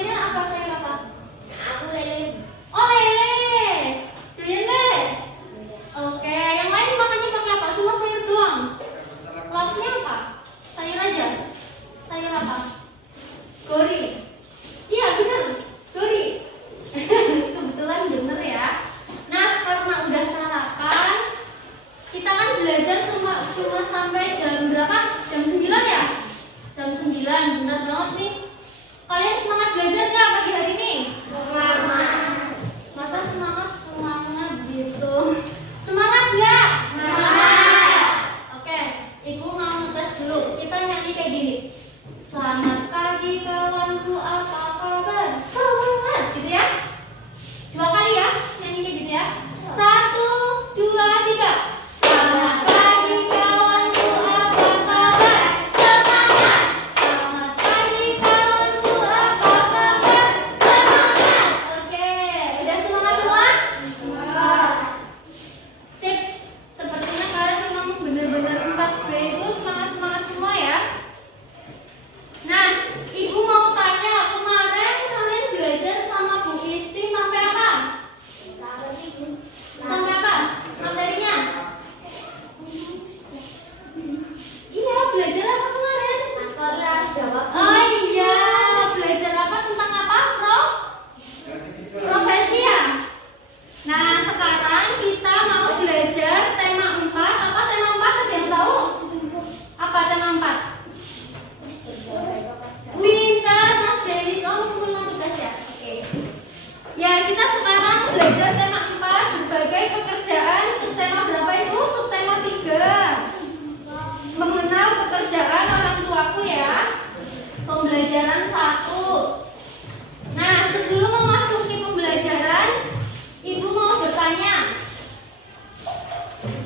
sayurnya apa? Sayur apa? Aku lele. Oh, lele. Doyan deh. Oke, yang lain makannya pakai apa? Cuma sayur doang. Lauknya apa? Sayur aja. Sayur apa? Gori. Iya bener, gori. Kebetulan bener ya. Nah, karena udah sarapan, kita kan belajar cuma sampai jam berapa? Jam 9 ya? Jam 9, bener banget nih. Kalian semangat belajar nggak pagi hari ini? Semangat. Masa semangat gitu? Semangat nggak? Semangat. Oke, Ibu mau ngetes dulu. Kita nyanyi kayak gini. Selamat pagi kawanku, apa kabar? Semangat, gitu ya? 2 kali ya, nyanyi kayak gitu ya. 1, 2, 3. Selamat pagi kawanku, apa kabar? Semangat. Selamat pagi kawanku, apa kabar? Semangat. Oke, udah semangat semua? Semangat. Sip, sepertinya kalian memang benar-benar 4B itu semangat semua ya. Nah, Ibu mau tanya, kemarin kalian belajar sama Bu Isti sampai apa? Sampai apa? Materinya? Iya, belajar apa kemarin? Jawab. Oh iya, belajar apa tentang apa, profesi ya? Nah, sekarang kita mau belajar tema 4. Apa tema 4? Ada yang tahu? Apa tema 4? Winter, Mas Denis. Oh, pulang tugas ya? Oke. Ya, kita sekarang belajar tema 4, berbagai pekerjaan. Subtema berapa itu? Subtema 3. Mengenal pekerjaan orang tuaku ya. Pembelajaran 1. Nah, sebelum memasuki pembelajaran, Ibu mau bertanya.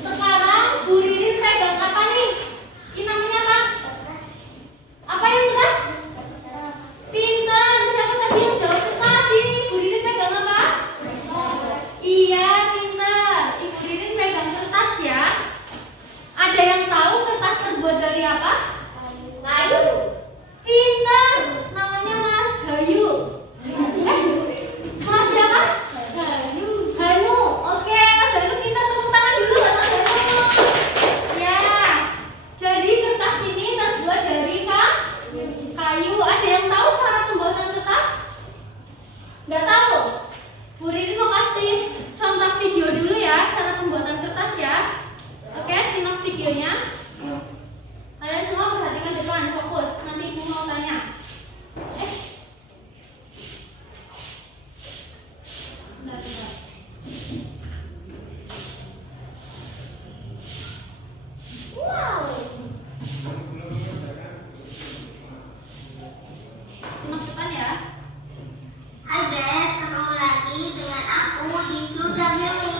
Sekarang Bu Ririn pegang apa nih? Ini namanya apa? Apa yang keras? Pinter. Siapa tadi yang jawab kertas? Ini Bu Ririn pegang apa? Iya, pinter. Ibu Ririn pegang kertas ya. Ada yang tahu kertas terbuat dari apa? Kayu. Pinter. Namanya Mas Gayu. Mas siapa? Hanu. Oke, Mas Hanu pinter, tepuk tangan dulu buat Mas Hanu. Ya. Jadi kertas ini terbuat dari kayu. Ada yang tahu cara pembuatan kertas? Nggak tahu? Bu Ririn mau kasih contoh video dulu ya, cara pembuatan kertas ya. Oke, simak videonya. Kalian semua perhatikan depan, fokus. Nanti Ibu mau tanya. Bentar. Wow. Simak depan ya. Hai guys, ketemu lagi dengan aku Hisu dan Mimi.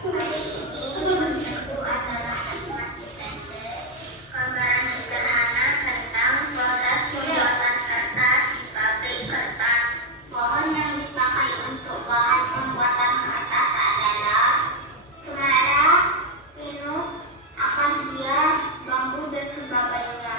Hari ini aku adalah animasi pendek gambaran sederhana tentang proses pembuatan kertas di pabrik kertas. Bahan yang dipakai untuk bahan pembuatan kertas adalah cemara, pinus, akasia, bambu dan sebagainya.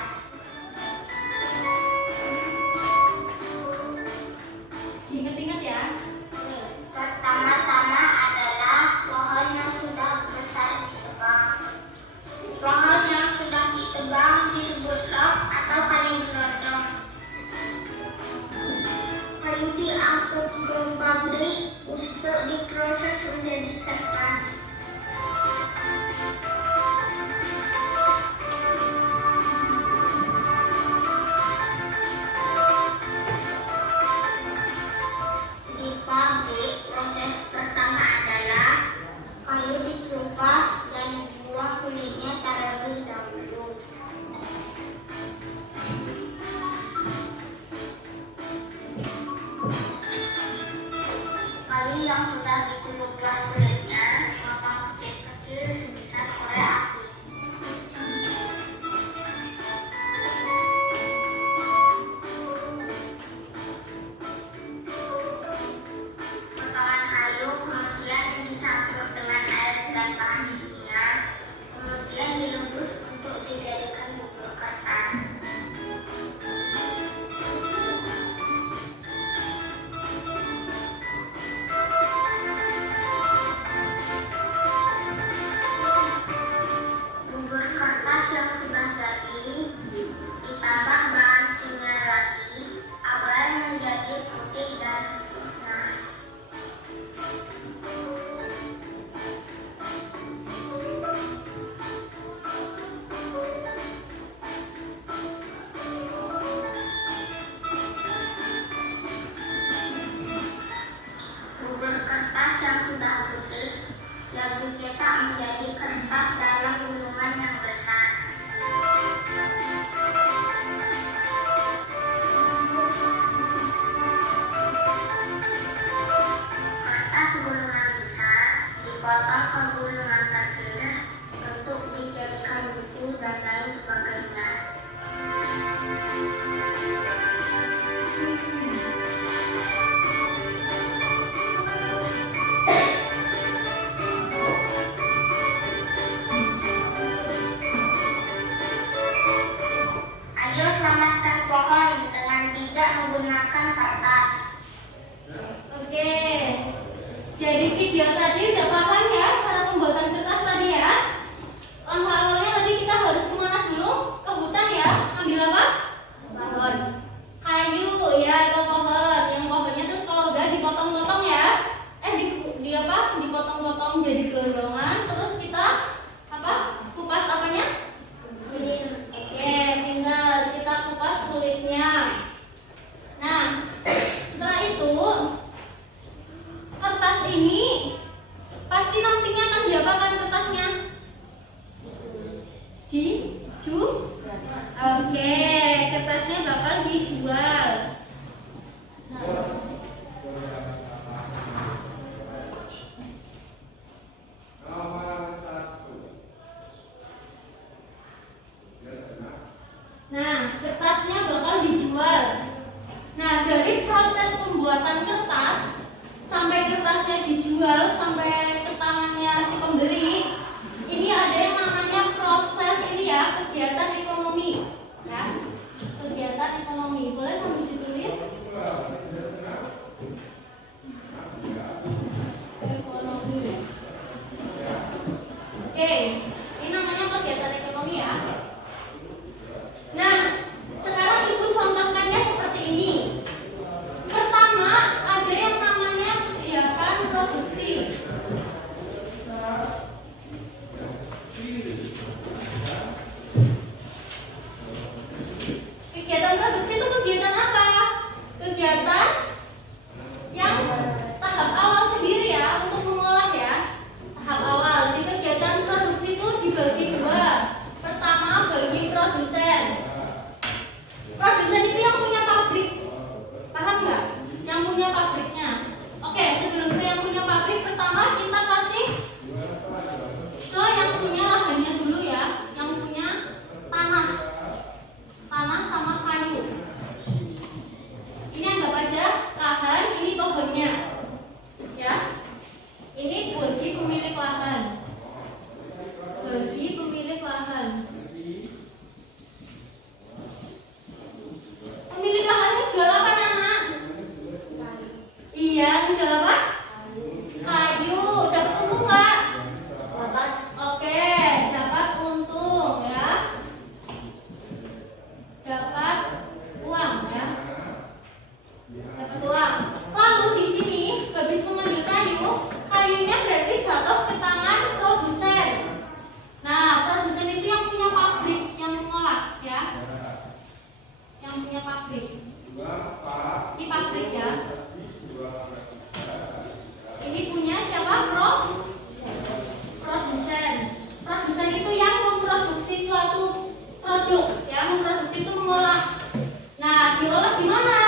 menggunakan kertas. Oke. Dari video tadi udah paham ya cara pembuatan kertas tadi ya. Langkah awalnya tadi kita harus kemana dulu? Ke hutan ya. Ambil apa? Pohon. Kayu ya atau pohon. Yang pohonnya terus kalau udah dipotong-potong ya. Di apa? Dipotong-potong jadi gelondongan. Terus kita apa? Kupas apanya? Kulit. Oke, tinggal kita kupas kulitnya. Nah, setelah itu kertas ini pasti nantinya akan diapakan kertasnya? Oke, kertasnya bakal dijual. Nah, kertasnya bakal dijual. Nah, dari proses pembuatan kertas sampai kertasnya dijual sampai ke tangannya si pembeli, ini ada yang namanya proses ini ya, kegiatan ekonomi. Ya, kegiatan ekonomi. Boleh sambil ditulis? Ekonomi. Oke, ini namanya kegiatan ekonomi ya. Nah, sekarang ibu contohkannya seperti ini. Pertama, ada yang namanya kegiatan produksi. Kegiatan produksi itu kegiatan apa? Kegiatan yang tahap awal sendiri ya, untuk mengolah ya. Tahap awal. Di kegiatan produksi itu dibagi dua. Pertama, bagi produsen. Produsen itu yang punya pabrik. Paham nggak? Yang punya pabriknya. Oke, sebelum ke yang punya pabrik, pertama kita pasti ke yang punya lahannya dulu ya. Yang punya tanah. Tanah sama kayu. Ini anggap aja lahan, ini pohonnya. Ya. Ini bagi pemilik lahan. Bagi pemilik lahan. Pemilik lahannya jual apa anak? Iya, jual apa? Kayu. Dapat untung nggak? Dapat. Oke, dapat untung ya. Dapat uang ya. Dapat uang. Lalu di sini habis mengambil kayu, kayunya berarti jatuh ke tangan produsen. Nah, produsen itu yang punya pabrik, yang mengolah ya. Yang punya pabrik. Ini pabrik ya. Ini punya siapa? Produsen. Produsen itu yang memproduksi suatu produk, ya, memproduksi itu mengolah. Nah, diolah di mana?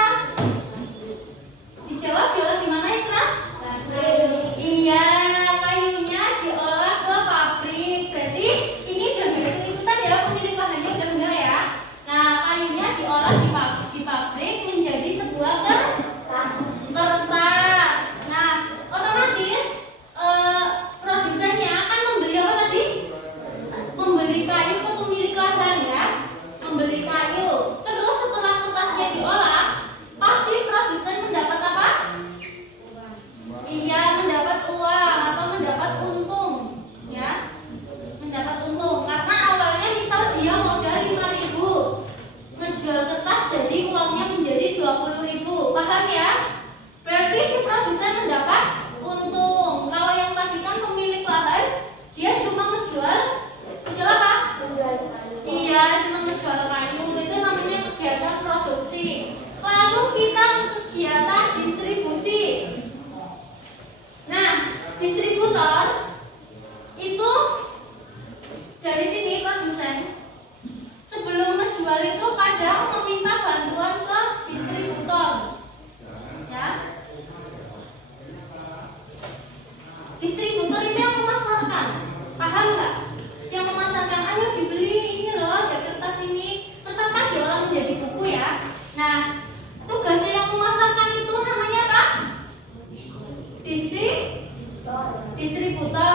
Dijawab diolah di mana ya, Mas? Pabrik. Iya, kayunya diolah ke pabrik. Berarti ini udah ikut-ikutan ya, pemilik lahannya udah enggak ya? Nah, kayunya diolah di pabrik menjadi sebuah kertas. Nah, otomatis produsennya akan membeli apa tadi? Membeli kayu ke pemilik lahan ya. Membeli kayu. Terus setelah kertasnya diolah, pasti produsen mendapat apa? Iya, mendapat uang atau mendapat untung ya. Mendapat untung karena awalnya misal dia modal 5.000, ngejual kertas jadi uangnya menjadi 20.000. Paham ya? Berarti si produsen mendapat untung. Kalau yang tadi kan pemilik lahan, dia cuma ngejual apa? Iya, cuma ngejual kayu. Itu namanya kegiatan produksi. Lalu kita ke kegiatan distribusi. Nah, distributor itu dari sini produsen sebelum menjual itu kadang meminta bantuan ke distributor. Ya. Distributor itu yang memasarkan. Paham nggak? Yang memasarkan, ayo dibeli ini loh, ada kertas ini. Kertas kan diolah menjadi buku ya. Nah, tugasnya yang memasarkan itu namanya apa? Distributor.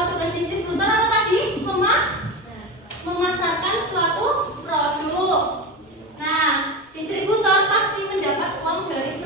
Tugas distributor apa tadi? Memasarkan suatu produk. Nah, distributor pasti mendapat uang dari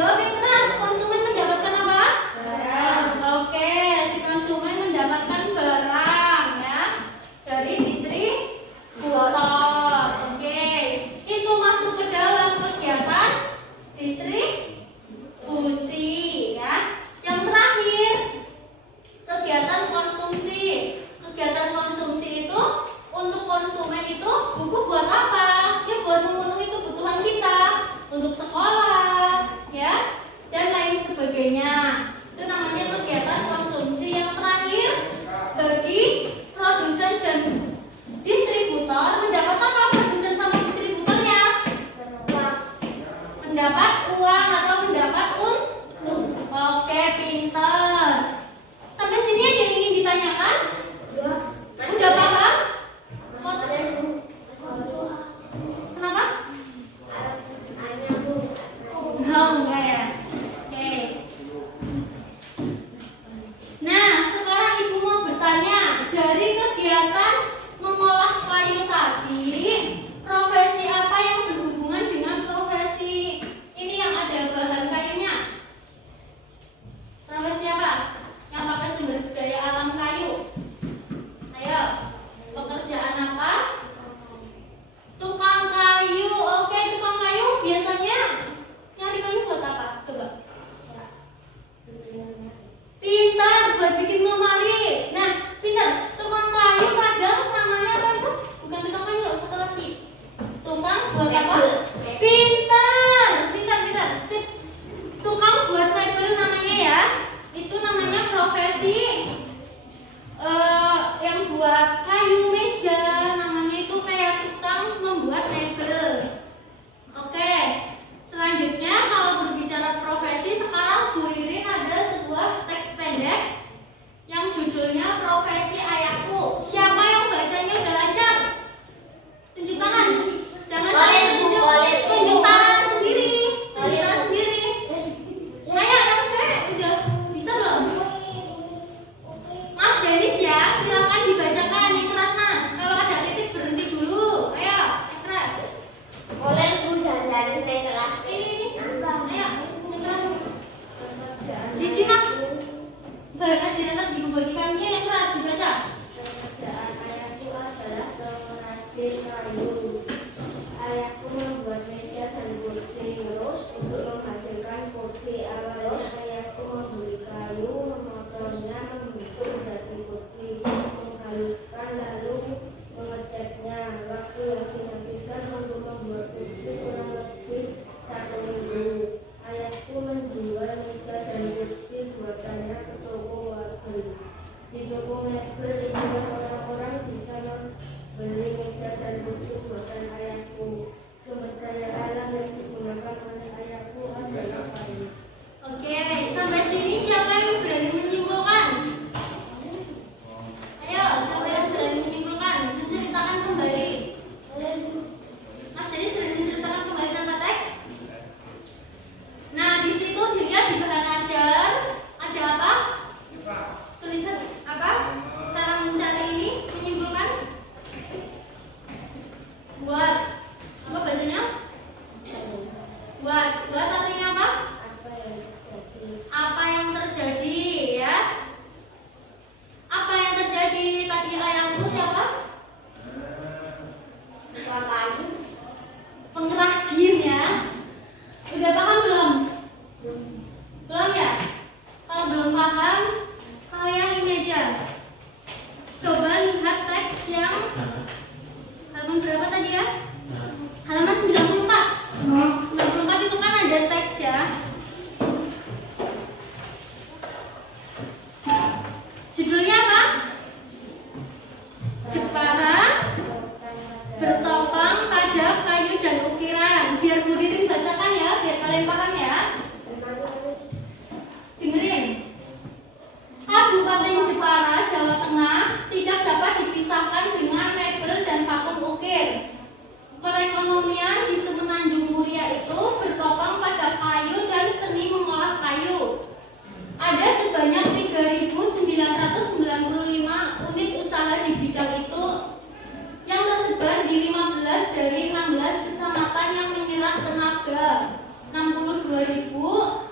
Jawab yang keras. Konsumen mendapatkan apa? Oke, si konsumen mendapatkan barang ya dari distributor. Oke, itu masuk ke dalam kegiatan distribusi ya. Yang terakhir, kegiatan konsumsi. Kegiatan konsumsi itu untuk konsumen itu buku buat apa? Ya buat memenuhi kebutuhan kita untuk sekolah ya dan lain sebagainya. Itu namanya kegiatan konsumsi. Yang terakhir, bagi produsen dan distributor, mendapat apa produsen sama distributornya? Mendapat uang atau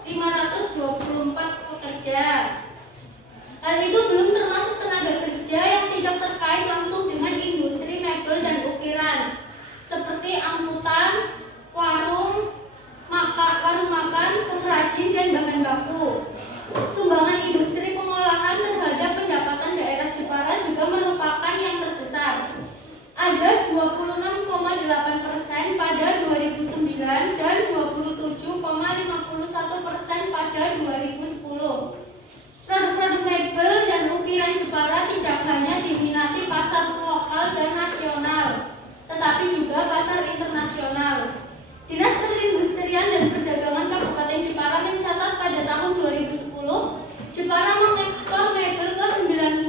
524 pekerja. Hal itu belum termasuk tenaga kerja yang tidak terkait langsung dengan industri mebel dan ukiran, seperti angkutan, warung makan, pengrajin, dan bahan baku. Sumbangan industri pengolahan terhadap pendapatan daerah Jepara juga merupakan yang terbesar. Ada 26,8% pada 2009 dan 27,51% pada 2010. Produk-produk mebel dan ukiran Jepara tidak hanya diminati pasar lokal dan nasional, tetapi juga pasar internasional. Dinas Perindustrian dan Perdagangan Kabupaten Jepara mencatat pada tahun 2010, Jepara mengekspor mebel ke 99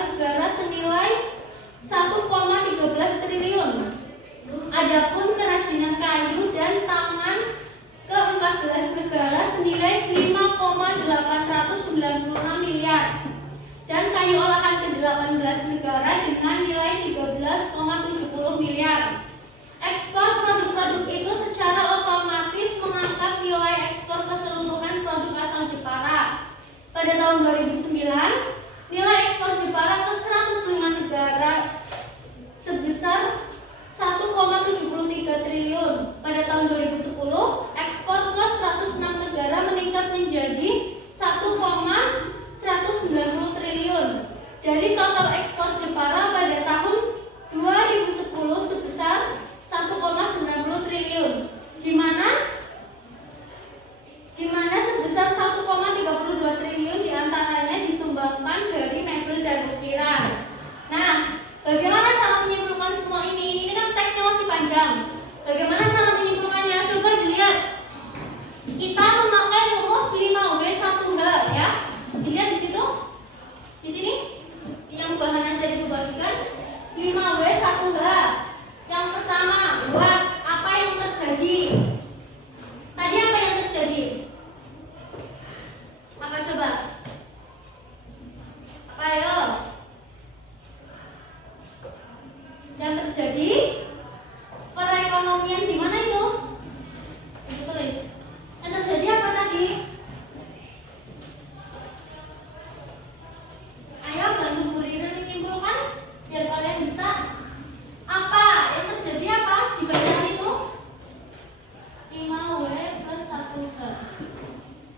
negara senilai 1,13 triliun. Adapun kerajinan kayu dan tangan ke 14 negara senilai 5,896 miliar dan kayu olahan ke 18 negara dengan nilai 13,70 miliar. Ekspor produk-produk itu secara otomatis mengangkat nilai ekspor keseluruhan produk asal Jepara. Pada tahun 2009, nilai ekspor Jepara ke 105 negara sebesar 1,73 triliun. Pada tahun 2010, ekspor ke 106 negara meningkat menjadi 1,190 triliun. Dari total ekspor Jepara pada tahun 2010 sebesar 1,90 triliun, di mana sebesar 1,32 triliun diantaranya disumbangkan dari mebel dan ukiran. Nah, bagaimana cara menyimpulkan semua ini? Ini kan teksnya masih panjang. Bagaimana cara menyimpulkannya? Coba dilihat. Kita memakai rumus 5W1H ya. Dilihat di situ. Di sini yang bahan aja dibagikan 5W1H. Yang pertama, buat apa yang terjadi? Tadi apa yang terjadi? Apa coba? Apa ayo? Yang terjadi perekonomian di mana itu? Itu tulis. Yang terjadi apa tadi? Ayo bantu Bu Rina menyimpulkan biar kalian bisa. Apa yang terjadi apa di bacaan itu? 5W plus 1H.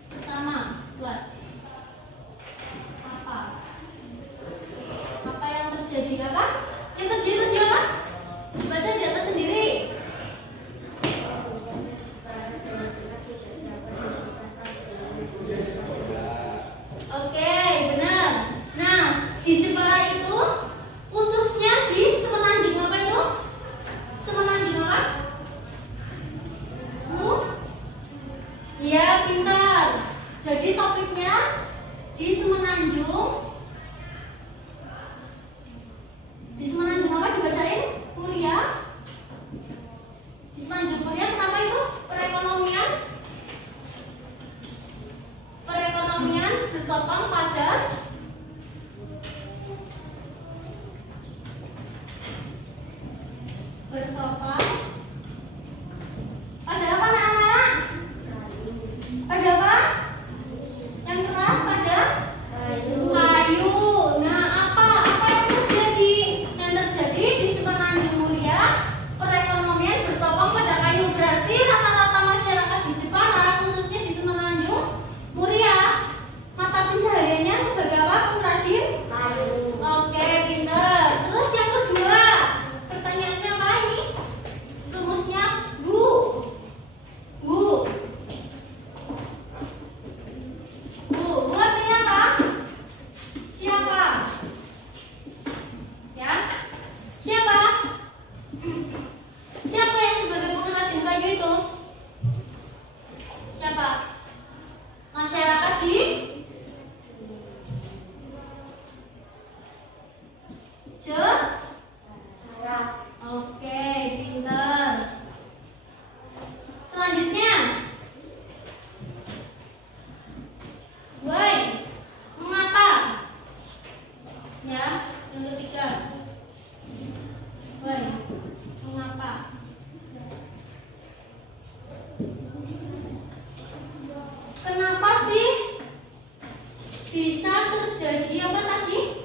Pertama, buat apa? Apa yang terjadi apa? Yang terjadi apa? Baca di atas sendiri. Oke, benar. Nah, di Jepara itu khususnya di Semenanjung apa itu? Semenanjung apa? Iya, pintar. Jadi topiknya di Semenanjung. Di Semenanjung apa dibacain? Korea. Di Semenanjung Korea kenapa itu? Perekonomian bertopang pada pada apa anak-anak? Pada apa? Yang keras pada kayu. Nah, apa yang terjadi? Yang terjadi di Semenanjung Muria, perekonomian bertopang pada kayu. Berarti rata-rata masyarakat di Jepara, khususnya di Semenanjung Muria, mata pencahariannya sebagai apa? Pengrajin kayu. Oke, pintar. Terus yang kedua, pertanyaannya apa ini? Rumusnya Bu. Bu artinya apa? bisa terjadi apa tadi?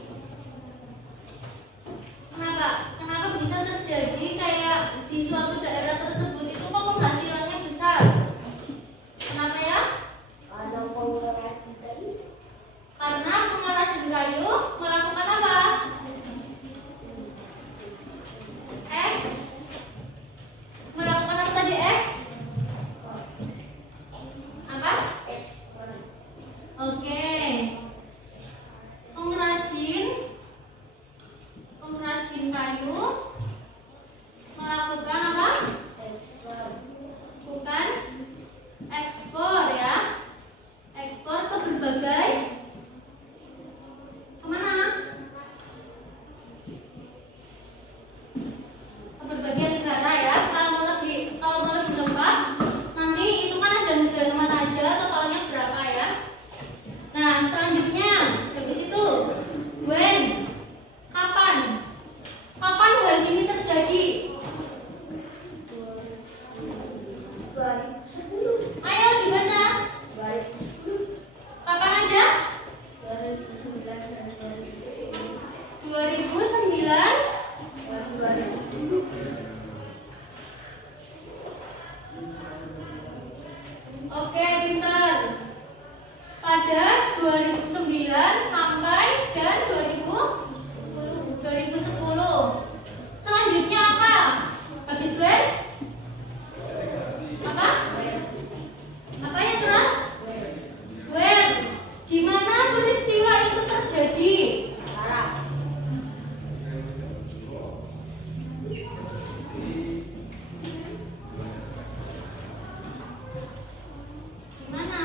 Kenapa bisa terjadi kayak di suatu daerah tersebut itu kok penghasilannya besar? Kenapa ya? Karena pengrajin kayu melakukan apa? Melakukan apa tadi? Apa? Oke. Pengrajin kayu melakukan apa? Bukan ekspor ya. Ekspor ke berbagai kemana? Ke berbagai negara ya. Kalau mau lebih lengkap, nanti itu kan ada negara mana aja, totalnya berapa ya. Nah, selanjutnya habis itu when, kapan hal ini terjadi? Ayo dibaca. Kapan aja? 2009. Oke, pintar. Pada 2009 sampai dan 2010. Selanjutnya apa? Habis when? Apa? Apa yang keras? When. Di mana peristiwa itu terjadi? Di mana?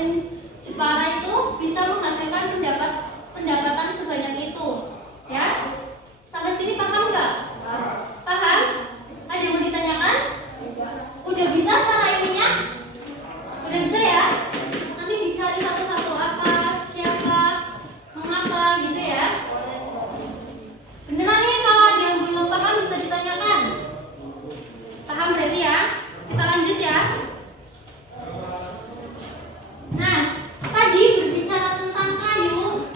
Kabupaten Jepara itu bisa menghasilkan pendapatan sebanyak itu. Ya, sampai sini paham nggak? Paham? Ada yang mau ditanyakan? Udah bisa cara ininya? Udah bisa ya? Nanti dicari satu-satu apa, siapa, mengapa gitu ya. Beneran nih, kalau ada yang belum paham bisa ditanyakan. Paham berarti ya? Kita lanjut ya. Nah, tadi berbicara tentang kayu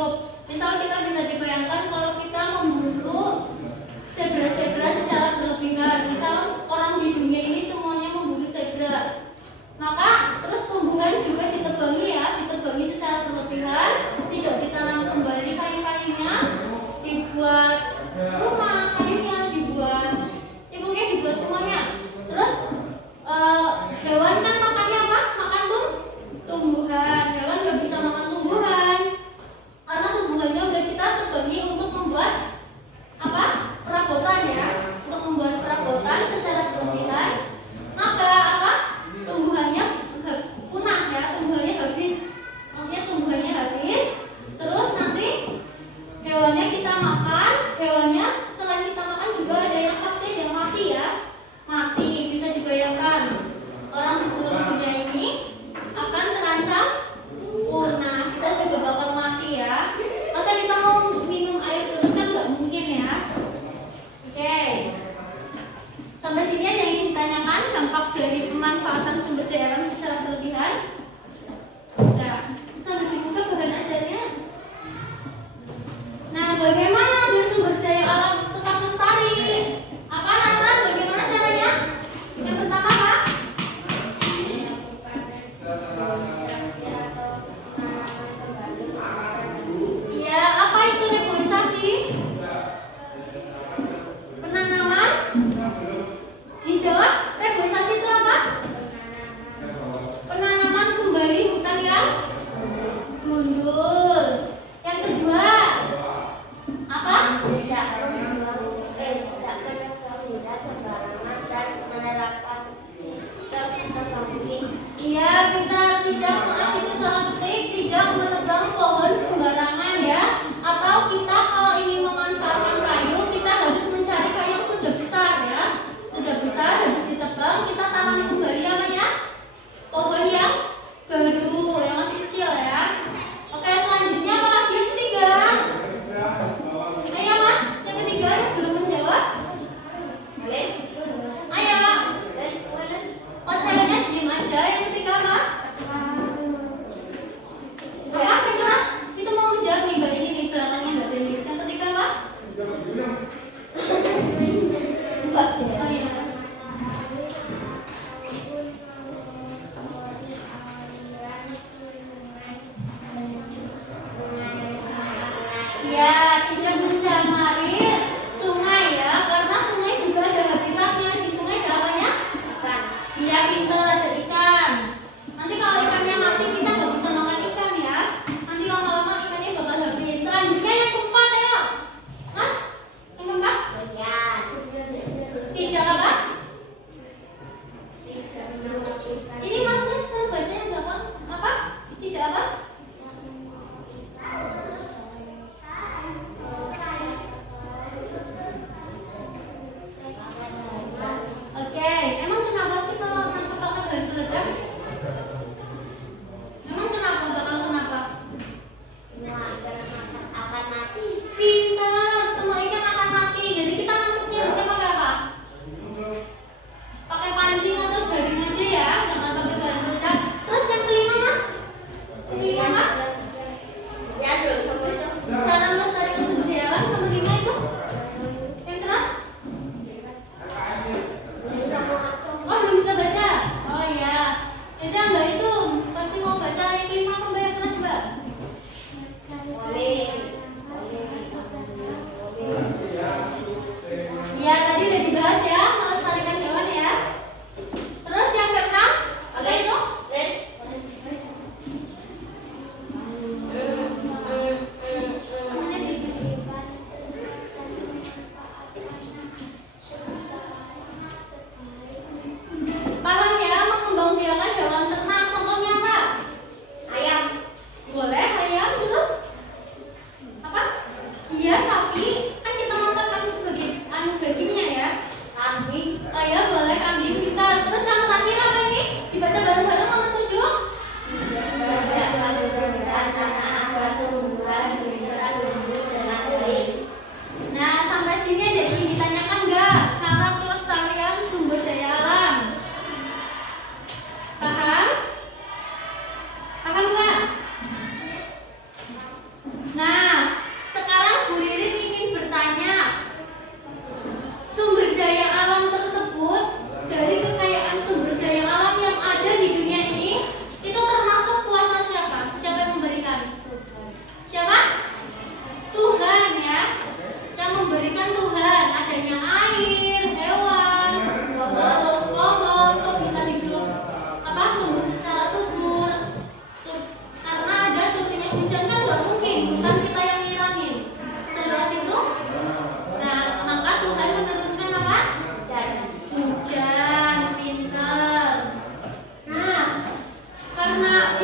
hidup. Misal kita bisa dibayangkan kalau kita memburu zebra-zebra secara berlebihan. Misal orang di dunia ini semuanya memburu zebra, maka terus tumbuhan juga ditebangi ya, ditebangi secara berlebihan, tidak ditanam kembali kayu-kayunya, dibuat rumah kayunya, dibuat pokoknya dibuat semuanya. Terus hewan kan makannya apa? Makan tumbuhan. Hewan nggak bisa makan tumbuhan karena tumbuhannya udah kita tebangi untuk membuat apa? Perabotan ya, untuk membuat perabotan secara berlebihan, maka apa? Tumbuhannya punah ya,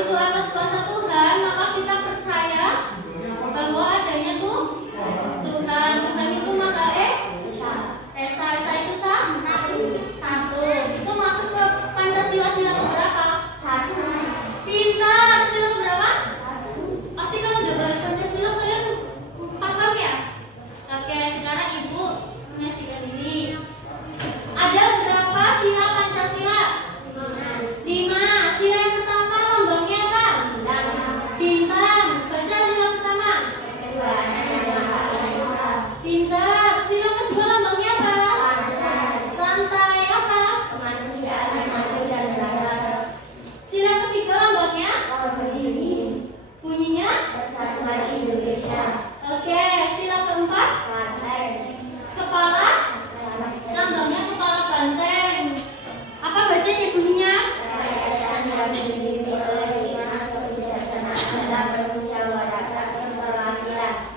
itu atas kuasa Tuhan, maka kita percaya bahwa adanya tuh Tuhan. Tuhan itu Maha Esa. Esa itu satu. Itu masuk ke Pancasila sila keberapa? Satu. Pintar. Sila keberapa? Pasti kalau udah bahas Pancasila kalian paham ya? Oke, sekarang Ibu mengajarkan ini. Ada berapa sila Pancasila? 5. Sila yang pertama lambangnya apa? Bintang. Baca sila pertama. Pintar. Sila kedua lambangnya apa? Lantai. Apa? Sila ketiga lambangnya? Bunyinya? Oke, sila keempat? Kepala? Lambangnya kepala banteng. Apa bacanya bunyinya?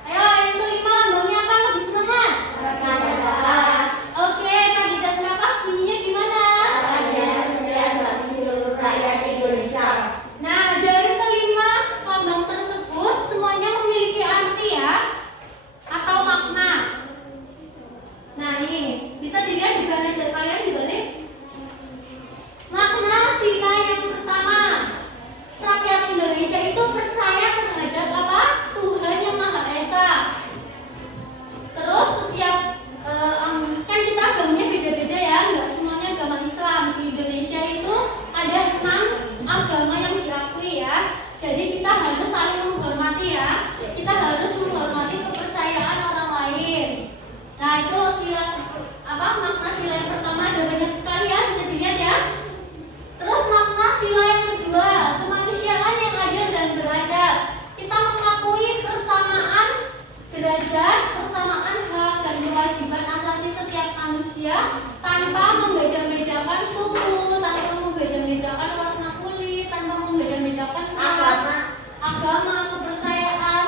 Ayo, yang kelima lambangnya apa? Lebih semangat. Oke, kandidat napas bunyinya gimana? Nah, dari kelima lambang tersebut semuanya memiliki arti ya, atau makna. Nah, ini bisa dilihat di belajar kalian di balik. Makna sila yang pertama, rakyat Indonesia itu percaya terhadap apa? Tuhan yang Maha Esa. Terus setiap kan kita agamanya beda-beda ya, nggak semuanya agama Islam. Di Indonesia itu ada 6 agama yang diakui ya. Jadi kita harus saling menghormati ya. Kita harus menghormati kepercayaan orang lain. Nah, itu sila apa? Makna sila yang pertama ada banyak sekali ya, bisa dilihat ya. Terus makna sila yang kedua, kemanusiaan yang adil dan beradab. Kita mengakui persamaan derajat, persamaan hak dan kewajiban asasi setiap manusia tanpa membeda-bedakan suku, tanpa membeda-bedakan warna kulit, tanpa membeda-bedakan agama, kepercayaan.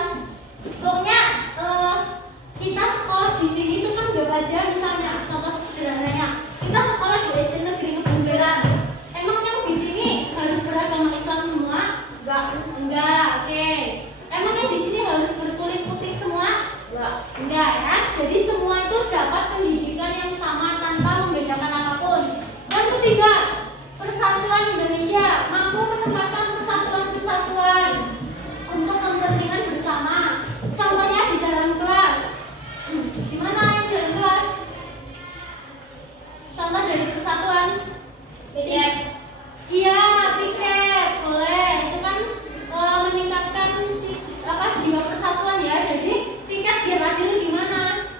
Pokoknya kita sekolah di sini itu kan gak ada, misalnya contoh sederhananya, kita sekolah di SD Negeri Kebumberan. Emang yang di sini harus beragama Islam semua? Enggak. Oke. Emang yang di sini harus berkulit putih semua? Enggak ya. Jadi semua itu dapat pendidikan yang sama tanpa membedakan apapun. Yang ketiga, persatuan Indonesia mampu menempatkan persatuan-kesatuan untuk kepentingan bersama. Contohnya di dalam kelas. Gimana yang di dalam kelas? Contoh dari persatuan. Iya, piket boleh. Itu kan meningkatkan jiwa persatuan ya. Jadi piket biar adil gimana?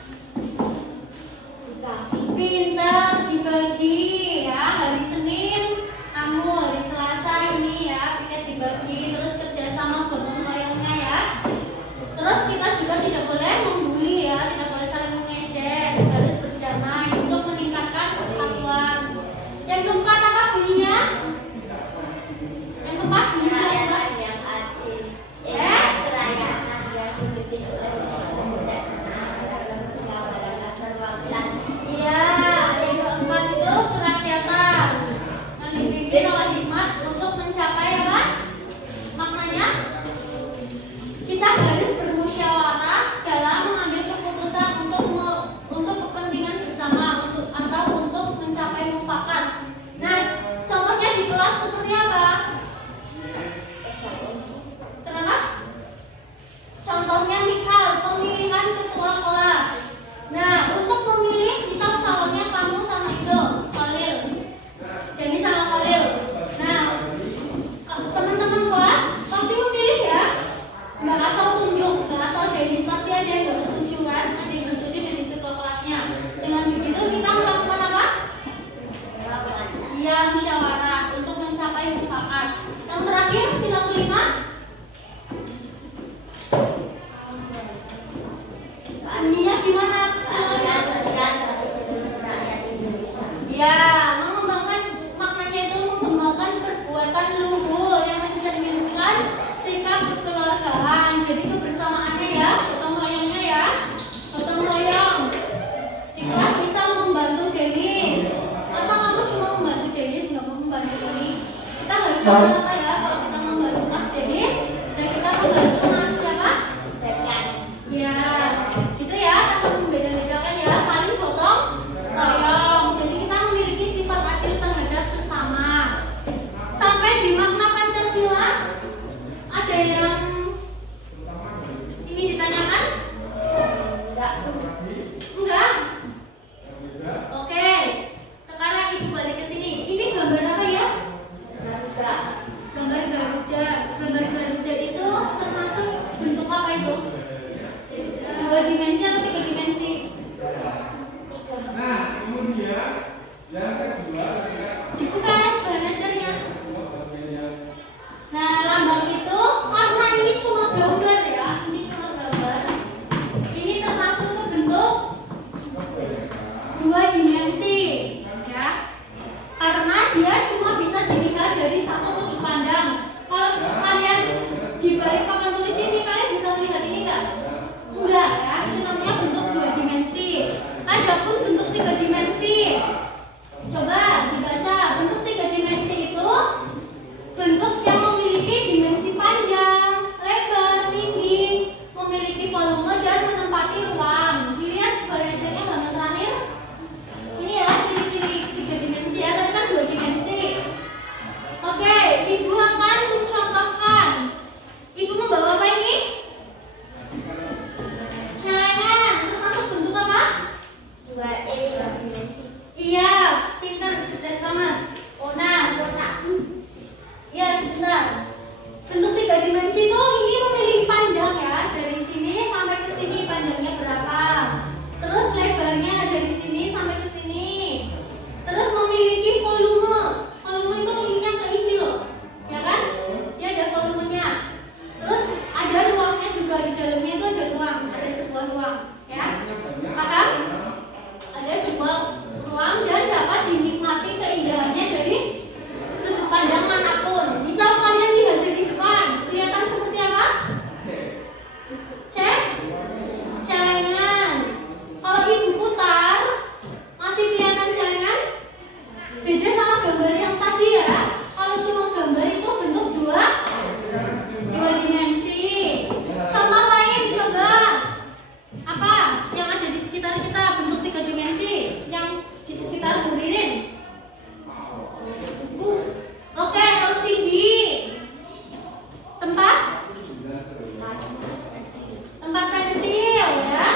Pintar dibagi ya. Hari Senin kamu, hari Selasa ini ya piket dibagi. Terus kerjasama gotong royongnya ya. Terus kita juga tidak boleh membuli ya, tidak boleh saling mengejek, harus berdamai untuk meningkatkan persatuan. Yang keempat apa bunyinya? Yang keempat bunyinya apa? Ya? Iya, yang keempat itu kerakyatan yang dipimpin oleh hikmat untuk mencapai apa? Maknanya kita harus bermusyawarah dalam mengambil keputusan untuk kepentingan bersama atau untuk mencapai mufakat. Nah, contohnya di kelas seperti apa? Kenapa? Contohnya misal pemilihan ketua kelas. Nah, untuk memilih misal calonnya kamu sama itu, Khalil. Jadi sama Khalil. Nah, teman-teman kelas pasti memilih ya. Nggak asal tunjuk, nggak asal gadis, pasti ada yang nggak setuju kan? Ada yang setuju dari ketua kelasnya. Dengan begitu kita melakukan apa? Iya, musyawarah untuk mencapai mufakat. Yang terakhir sila kelima. Bunyinya gimana? Ya, mengembangkan maknanya itu mengembangkan perbuatan luhur yang mencerminkan sikap kekeluargaan. Jadi kebersamaannya ya, gotong royongnya ya, gotong royong. Di kelas bisa membantu Denis. Masa kamu cuma membantu Denis, nggak mau membantu ini? Kita harus rata ya kalau kita membantu. dimensi atau 3 dimensi? Nah, kemudian yang kedua Dibuka bahan ajarnya. Nah, lambang itu karena ini cuma gambar ya, ini cuma gambar. Ini termasuk ke bentuk 2 dimensi, ya. Karena dia cuma bisa dilihat dari satu sudut pandang. Kalau kalian di balik papan tulis ini, kalian bisa melihat ini enggak? Enggak ya, itu namanya bentuk 2 dimensi. Adapun bentuk 3 dimensi, coba dibaca. Bentuk 3 dimensi itu bentuk yang memiliki dimensi panjang, lebar, tinggi, memiliki volume dan menempati ruang. Dilihat belajarnya halaman terakhir. Ini ya ciri-ciri 3 dimensi ya, tadi kan 2 dimensi. Oke, ibu akan mencontohkan. Ibu membawa apa ini? Celengan. Termasuk bentuk apa? 2D 2 dimensi. Iya, pintar, cerdas banget. Oh, nah, ya sebentar. Bentuk 3 dimensi itu ini memiliki panjang ya, dari sini sampai ke sini panjangnya berapa. Terus lebarnya dari sini sampai ke sini. Terus memiliki volume. Volume itu ininya keisi loh, ya kan? Dia ada volumenya. Terus ada ruangnya juga, di dalamnya itu ada ruang, ada sebuah ruang, ya. Paham? Ada sebuah ruang dan dapat dinikmati keindahannya dari sudut pandang manapun. Misal kalian lihat dari depan, kelihatan seperti apa? Cek celengan. Kalau ibu putar, masih kelihatan celengan? Beda sama gambar yang tadi ya. Kalau cuma gambar itu bentuk 2 dimensi. Contoh lain coba. Apa yang ada di sekitar kita bentuk 3 dimensi yang di sekitar Bu Ririn? Oke, LCD. Tempat pensil ya.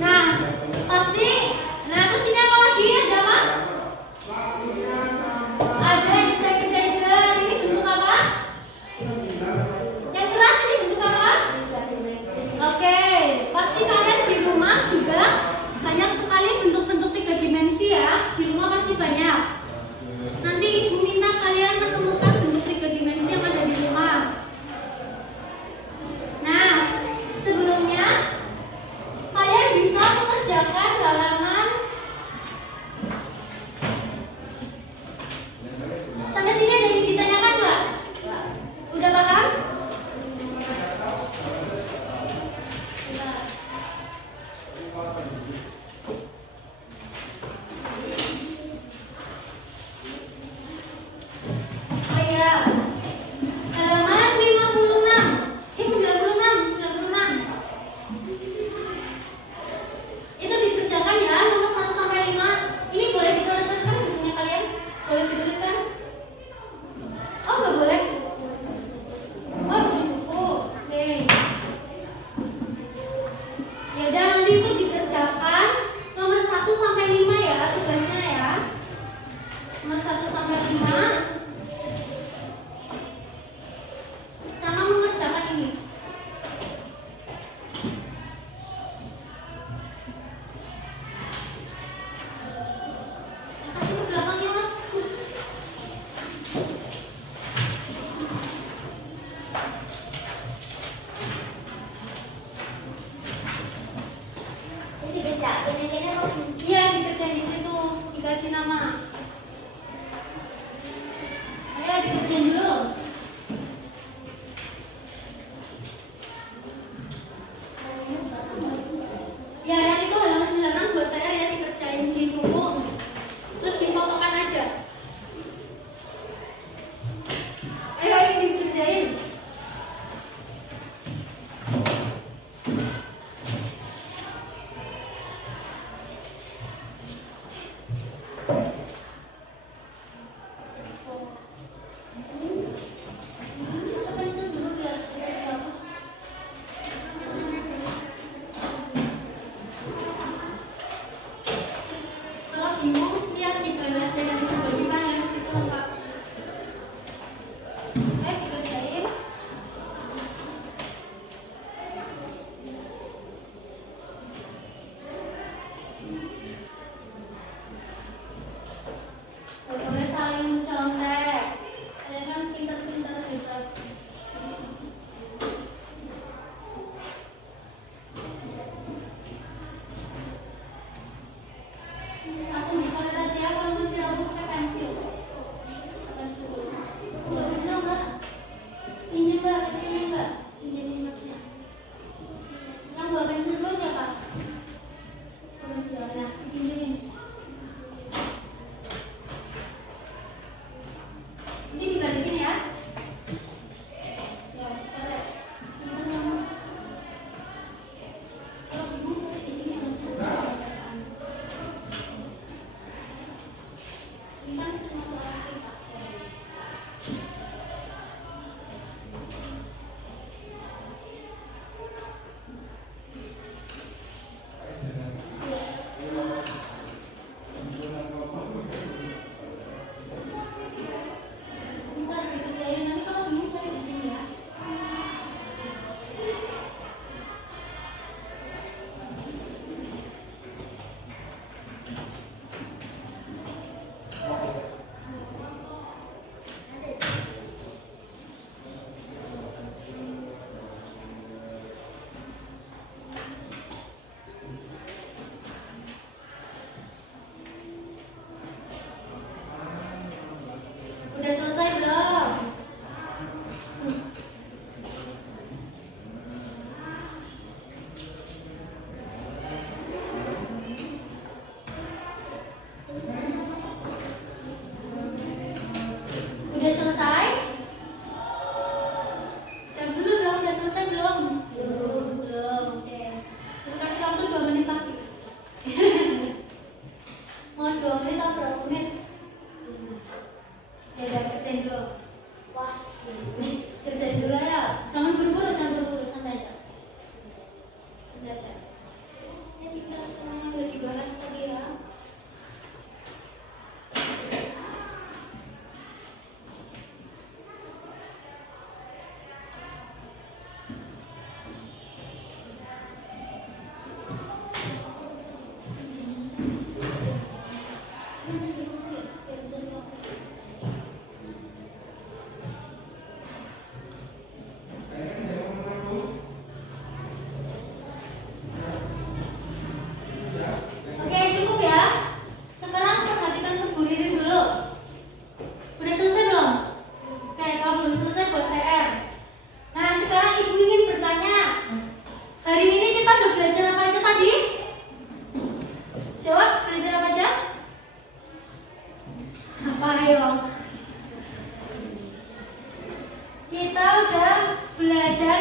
Nah, pasti. Nah, terus ini apa lagi? Ada apa? Ada hand sanitizer. Ini bentuk apa? Yang keras ini bentuk apa? Oke, pasti kalian di rumah juga banyak sekali bentuk-bentuk 3 dimensi ya. Di rumah pasti banyak. Nanti ibu minta kalian menemukan bentuk 3 dimensi yang ada di rumah. Nah, sebelumnya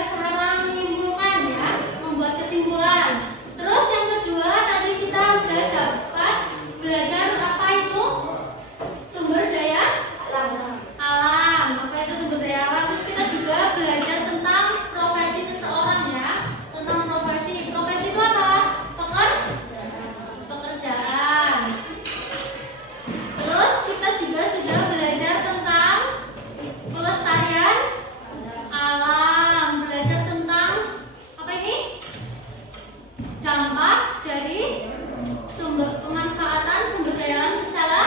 cara menyimpulkan ya, membuat kesimpulan. Terus yang kedua tadi kita sudah dapat belajar apa itu sumber daya alam. Apa itu sumber daya alam? Terus kita juga belajar tentang profesi seseorang ya, tentang profesi. Profesi itu apa? Pekerjaan. Terus kita juga sudah belajar tentang pelestarian alam, belajar tentang apa ini? Dampak dari pemanfaatan sumber daya alam secara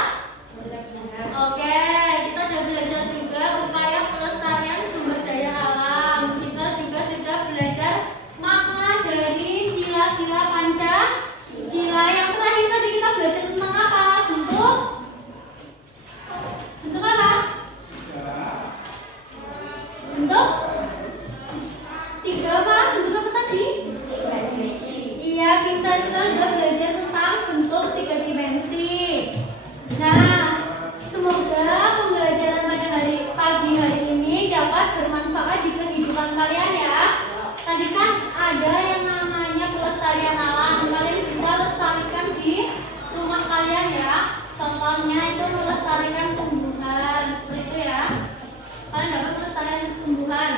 oke, kita sudah belajar juga upaya pelestarian sumber daya alam. Kita juga sudah belajar makna dari sila-sila Pancasila. Yang terakhir tadi kita belajar tentang apa? Bentuk apa? Bentuk tiga apa? Bentuk apa tadi? Iya, kita sudah belajar tentang bentuk 3 dimensi. Nah, semoga pembelajaran pada pagi hari ini dapat bermanfaat di kehidupan kalian ya. Tadi kan ada yang namanya pelestarian alam. Kalian bisa lestarikan di rumah kalian ya. Contohnya itu melestarikan tumbuhan, seperti itu ya. Kalian dapat melestarikan tumbuhan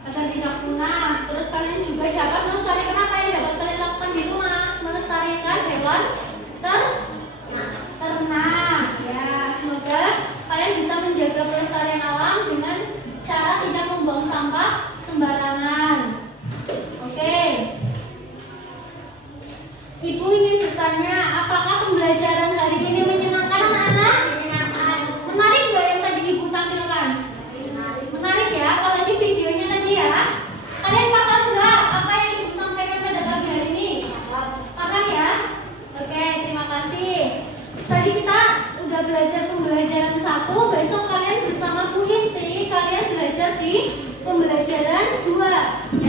agar tidak punah. Terus kalian juga dapat melestarikan apa yang dapat kalian lakukan di rumah, melestarikan hewan ternak ya. Semoga kalian bisa menjaga pelestarian alam dengan cara tidak membuang sampah sembarangan. Oke. Ibu ingin bertanya, apakah pembelajaran hari ini menyenangkan anak-anak? Menyenangkan. Menarik nggak yang tadi ibu tampilkan? Menarik ya, kalau ini videonya tadi ya. Kalian paham nggak apa yang ibu sampaikan pada pagi hari ini? Paham ya? Oke, terima kasih. Tadi kita udah belajar pembelajaran 1, besok kalian bersama Bu Histi, kalian belajar di pembelajaran 2.